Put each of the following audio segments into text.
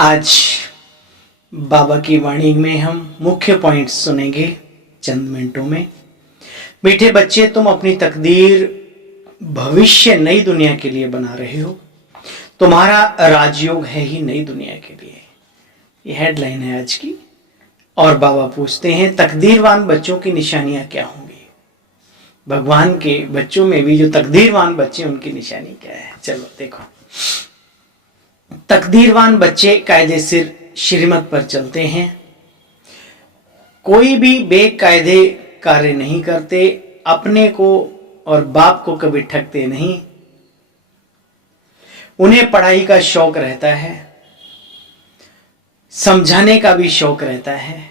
आज बाबा की वाणी में हम मुख्य पॉइंट्स सुनेंगे चंद मिनटों में। मीठे बच्चे, तुम अपनी तकदीर भविष्य नई दुनिया के लिए बना रहे हो। तुम्हारा राजयोग है ही नई दुनिया के लिए। ये हेडलाइन है आज की। और बाबा पूछते हैं, तकदीरवान बच्चों की निशानियां क्या होंगी? भगवान के बच्चों में भी जो तकदीरवान बच्चे, उनकी निशानी क्या है? चलो देखो। तकदीरवान बच्चे कायदेसिर श्रीमत पर चलते हैं, कोई भी बेकायदे कार्य नहीं करते, अपने को और बाप को कभी ठगते नहीं। उन्हें पढ़ाई का शौक रहता है, समझाने का भी शौक रहता है,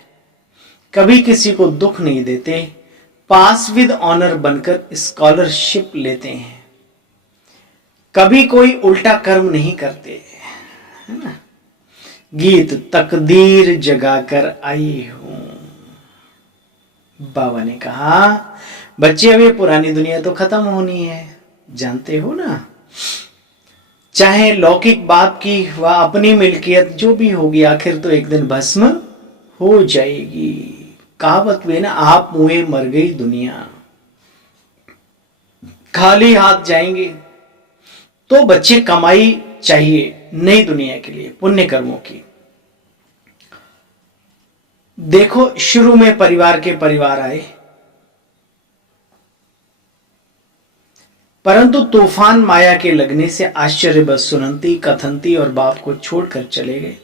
कभी किसी को दुख नहीं देते, पास विद ऑनर बनकर स्कॉलरशिप लेते हैं, कभी कोई उल्टा कर्म नहीं करते, है ना। गीत तकदीर जगाकर आई हूं। बाबा ने कहा, बच्चे अब ये पुरानी दुनिया तो खत्म होनी है, जानते हो ना। चाहे लौकिक बाप की व अपनी मिल्कियत जो भी होगी, आखिर तो एक दिन भस्म हो जाएगी। कहावत भी है ना, आप मुए मर गई दुनिया, खाली हाथ जाएंगे। तो बच्चे कमाई चाहिए नई दुनिया के लिए, पुण्य कर्मों की। देखो, शुरू में परिवार के परिवार आए, परंतु तूफान माया के लगने से आश्चर्य बस सुनंती कथनती और बाप को छोड़कर चले गए।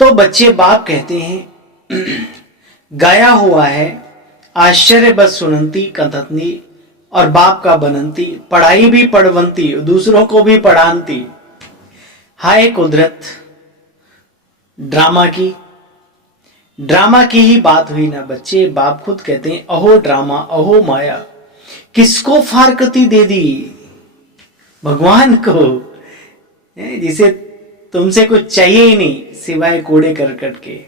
तो बच्चे बाप कहते हैं, गाया हुआ है, आश्चर्य बस सुनंती कथनती और बाप का बनंती, पढ़ाई भी पढ़वंती, दूसरों को भी पढ़ानती। हाय कुदरत, ड्रामा की ही बात हुई ना बच्चे। बाप खुद कहते हैं, अहो ड्रामा, अहो माया, किसको फारकती दे दी? भगवान को, जिसे तुमसे कुछ चाहिए ही नहीं सिवाय कूड़े करकट के।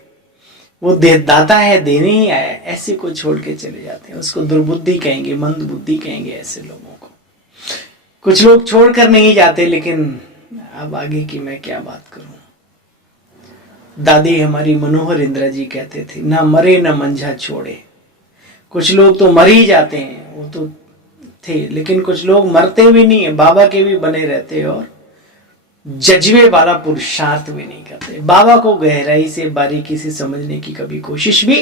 वो दाता है, देने ही आया, ऐसे को छोड़ के चले जाते हैं। उसको दुर्बुद्धि कहेंगे, मंद बुद्धि कहेंगे ऐसे लोगों को। कुछ लोग छोड़कर नहीं जाते, लेकिन अब आगे की मैं क्या बात करूं। दादी हमारी मनोहर इंदिरा जी कहते थे, ना मरे न मंझा छोड़े। कुछ लोग तो मर ही जाते हैं, वो तो थे, लेकिन कुछ लोग मरते भी नहीं है, बाबा के भी बने रहते और जज्बे वाला पुरुषार्थ भी नहीं करते। बाबा को गहराई से बारीकी से समझने की कभी कोशिश भी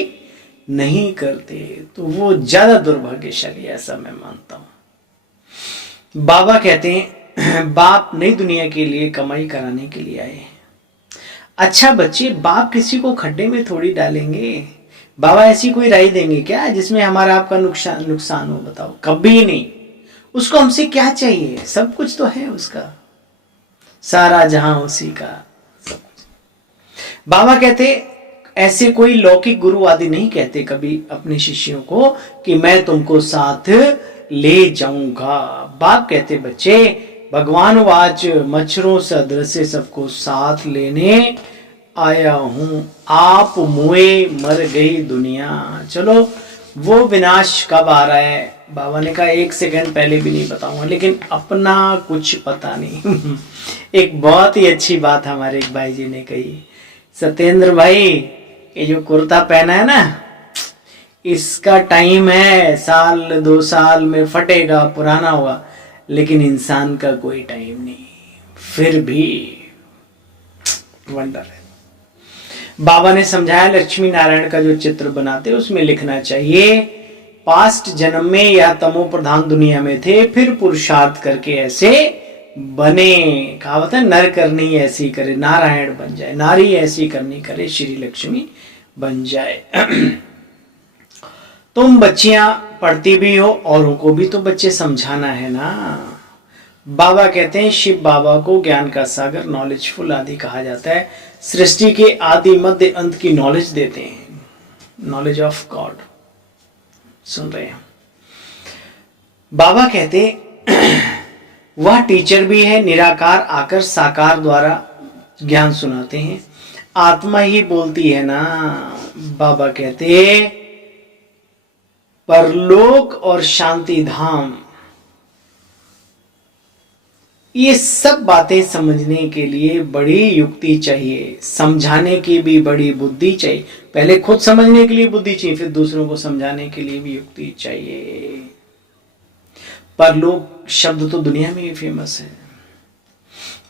नहीं करते, तो वो ज्यादा दुर्भाग्यशाली, ऐसा मैं मानता हूं। बाबा कहते हैं, बाप नई दुनिया के लिए कमाई कराने के लिए आए हैं। अच्छा बच्चे, बाप किसी को खड्डे में थोड़ी डालेंगे। बाबा ऐसी कोई राय देंगे क्या जिसमें हमारा आपका नुकसान हो? बताओ, कभी नहीं। उसको हमसे क्या चाहिए? सब कुछ तो है उसका, सारा जहां उसी का, सब कुछ। बाबा कहते, ऐसे कोई लौकिक गुरु आदि नहीं कहते कभी अपने शिष्यों को कि मैं तुमको साथ ले जाऊंगा। बाप कहते, बच्चे, भगवान वाच, मच्छरों सदृश सबको साथ लेने आया हूं। आप मुए मर गई दुनिया। चलो, वो विनाश कब आ रहा है? बाबा ने कहा 1 सेकंड पहले भी नहीं बताऊंगा, लेकिन अपना कुछ पता नहीं। एक बहुत ही अच्छी बात हमारे एक भाई जी ने कही, सत्येंद्र भाई, ये जो कुर्ता पहना है ना, इसका टाइम है, 1-2 साल में फटेगा, पुराना होगा, लेकिन इंसान का कोई टाइम नहीं। फिर भी वंडर है। बाबा ने समझाया, लक्ष्मी नारायण का जो चित्र बनाते उसमें लिखना चाहिए, पास्ट जन्म में या तमो प्रधान दुनिया में थे, फिर पुरुषार्थ करके ऐसे बने। कहावत है, नर करनी ऐसी करे नारायण बन जाए, नारी ऐसी करनी करे श्री लक्ष्मी बन जाए। तुम बच्चियां पढ़ती भी हो, औरों को भी तो बच्चे समझाना है ना। बाबा कहते हैं, शिव बाबा को ज्ञान का सागर, नॉलेजफुल आदि कहा जाता है। सृष्टि के आदि मध्य अंत की नॉलेज देते हैं, नॉलेज ऑफ गॉड। सुन रहे हैं? बाबा कहते वह टीचर भी है, निराकार आकर साकार द्वारा ज्ञान सुनाते हैं। आत्मा ही बोलती है ना। बाबा कहते, परलोक और शांति धाम ये सब बातें समझने के लिए बड़ी युक्ति चाहिए, समझाने की भी बड़ी बुद्धि चाहिए। पहले खुद समझने के लिए बुद्धि चाहिए, फिर दूसरों को समझाने के लिए भी युक्ति चाहिए। पर लोग शब्द तो दुनिया में ही फेमस है।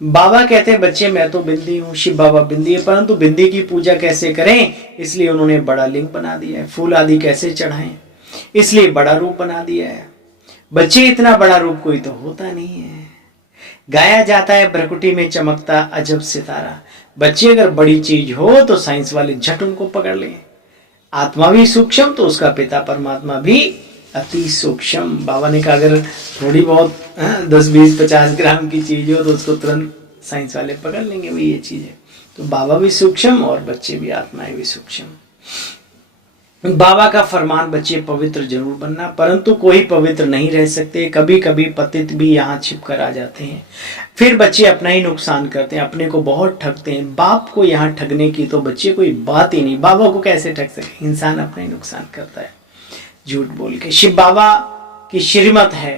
बाबा कहते हैं बच्चे मैं तो बिंदी हूँ, शिव बाबा बिंदी है, परंतु बिंदी की पूजा कैसे करें इसलिए उन्होंने बड़ा लिंग बना दिया है। फूल आदि कैसे चढ़ाएं इसलिए बड़ा रूप बना दिया है। बच्चे इतना बड़ा रूप कोई तो होता नहीं है। गाया जाता है भ्रकुटी में चमकता अजब सितारा। बच्चे अगर बड़ी चीज हो तो साइंस वाले झट उनको पकड़ लें। आत्मा भी सूक्ष्म तो उसका पिता परमात्मा भी अति सूक्ष्म। बाबा ने कहा अगर थोड़ी बहुत 10-20-50 ग्राम की चीज हो तो उसको तुरंत साइंस वाले पकड़ लेंगे, भाई ये चीज है। तो बाबा भी सूक्ष्म और बच्चे भी, आत्माएं भी सूक्ष्म। बाबा का फरमान बच्चे पवित्र जरूर बनना, परंतु कोई पवित्र नहीं रह सकते। कभी कभी पतित भी यहाँ छिप कर आ जाते हैं, फिर बच्चे अपना ही नुकसान करते हैं, अपने को बहुत ठगते हैं। बाप को यहाँ ठगने की तो बच्चे कोई बात ही नहीं। बाबा को कैसे ठग सके? इंसान अपना ही नुकसान करता है झूठ बोल के। शिव बाबा की श्रीमत है,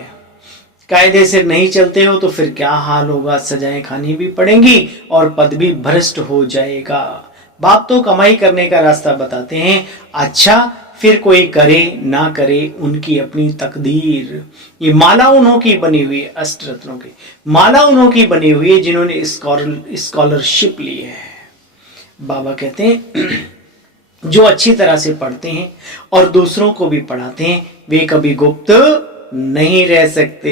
कायदे से नहीं चलते हो तो फिर क्या हाल होगा। सजाएं खानी भी पड़ेंगी और पद भी भ्रष्ट हो जाएगा। बाप तो कमाई करने का रास्ता बताते हैं। अच्छा फिर कोई करे ना करे उनकी अपनी तकदीर। ये माला उन्हों की बनी हुई है, अष्टरत्नों की माला उन्हों की बनी हुई है जिन्होंने स्कॉलरशिप ली है। बाबा कहते हैं जो अच्छी तरह से पढ़ते हैं और दूसरों को भी पढ़ाते हैं वे कभी गुप्त नहीं रह सकते।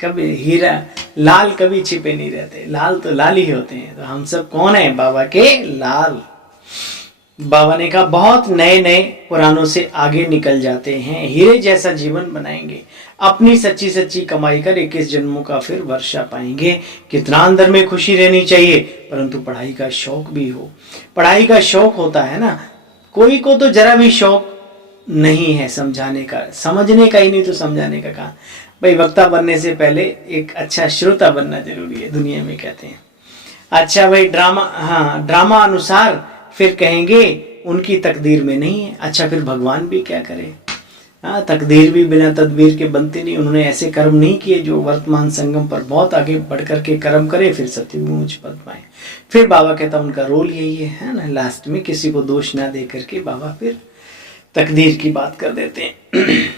कभी हीरा लाल कभी छिपे नहीं रहते। लाल तो लाल ही होते हैं। तो हम सब कौन है? बाबा के लाल। बाबा ने कहा बहुत नए नए पुरानों से आगे निकल जाते हैं, हीरे जैसा जीवन बनाएंगे, अपनी सच्ची सच्ची कमाई कर 21 जन्मों का फिर वर्षा पाएंगे। कितना अंदर में खुशी रहनी चाहिए, परंतु पढ़ाई का शौक भी हो। पढ़ाई का शौक होता है ना, कोई को तो जरा भी शौक नहीं है समझाने का, समझने का ही नहीं तो समझाने का कहा। भाई वक्ता बनने से पहले एक अच्छा श्रोता बनना जरूरी है, दुनिया में कहते हैं। अच्छा भाई ड्रामा, हाँ ड्रामा अनुसार फिर कहेंगे उनकी तकदीर में नहीं है। अच्छा फिर भगवान भी क्या करे? हाँ तकदीर भी बिना तदबीर के बनती नहीं। उन्होंने ऐसे कर्म नहीं किए जो वर्तमान संगम पर बहुत आगे बढ़ करके कर्म करे फिर सत्य में ऊंच पद पाए। फिर बाबा कहता उनका रोल यही है ना, लास्ट में किसी को दोष ना दे करके बाबा फिर तकदीर की बात कर देते हैं।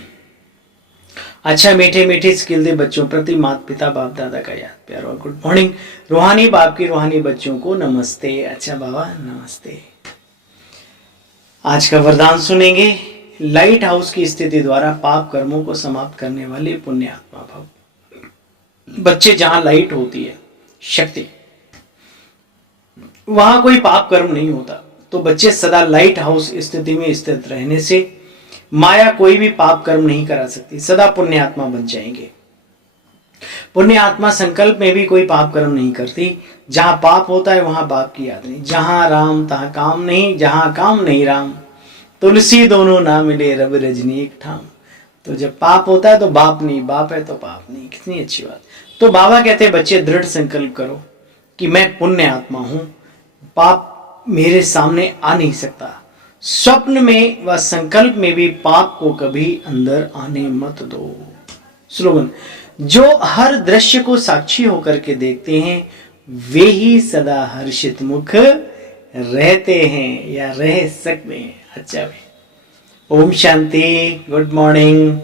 अच्छा मीठे मीठे स्किल दे बच्चों प्रति माता पिता बाप दादा का याद प्यार और गुड मॉर्निंग। रूहानी बाप की रूहानी बच्चों को नमस्ते। अच्छा बाबा नमस्ते। आज का वरदान सुनेंगे। लाइट हाउस की स्थिति द्वारा पाप कर्मों को समाप्त करने वाले पुण्य आत्मा भव। बच्चे जहां लाइट होती है शक्ति, वहां कोई पाप कर्म नहीं होता। तो बच्चे सदा लाइट हाउस स्थिति में स्थित रहने से माया कोई भी पाप कर्म नहीं करा सकती, सदा पुण्य आत्मा बन जाएंगे। पुण्य आत्मा संकल्प में भी कोई पाप कर्म नहीं करती। जहां पाप होता है वहां बाप की याद नहीं। जहां राम तहां काम नहीं, जहां काम नहीं राम, तुलसी दोनों ना मिले रब रजनी एक ठाम। तो जब पाप होता है तो बाप नहीं, बाप है तो पाप नहीं। कितनी अच्छी बात। तो बाबा कहते हैं बच्चे दृढ़ संकल्प करो कि मैं पुण्य आत्मा हूं, पाप मेरे सामने आ नहीं सकता। स्वप्न में व संकल्प में भी पाप को कभी अंदर आने मत दो। स्लोगन, जो हर दृश्य को साक्षी होकर के देखते हैं वे ही सदा हर्षित मुख रहते हैं या रह सकते हैं। अच्छा भाई, ओम शांति, गुड मॉर्निंग।